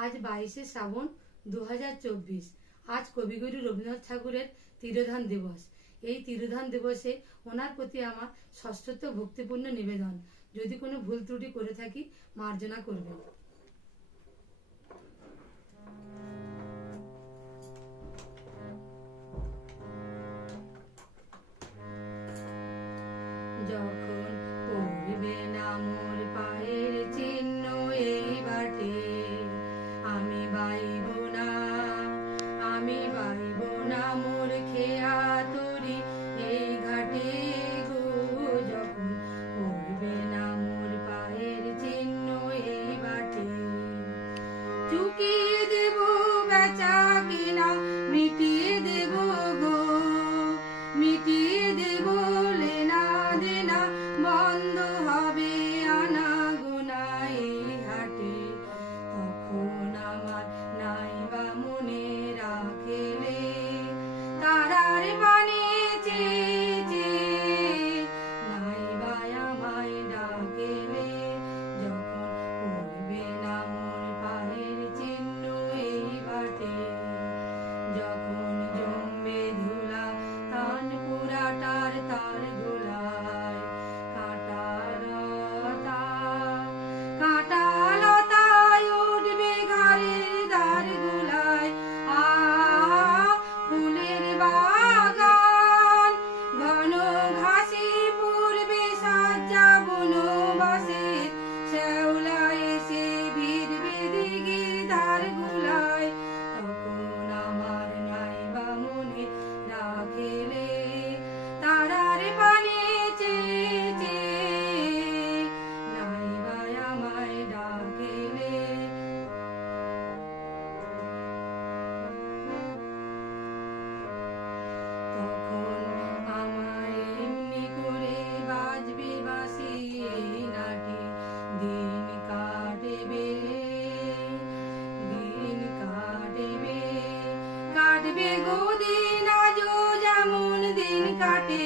আজ বাইশে শ্রাবণ দু হাজার চব্বিশ। আজ কবিগুরু রবীন্দ্রনাথ ঠাকুরের তিরোধান দিবস। এই তিরোধান দিবসে ওনার প্রতি আমার ষষ্ঠত্ব ভক্তিপূর্ণ নিবেদন। যদি কোনো ভুল ত্রুটি করে থাকি, মার্জনা করবেন। যখন পড়বে না মোর কাটবে গো দিন আজও যেমন দিন কাটে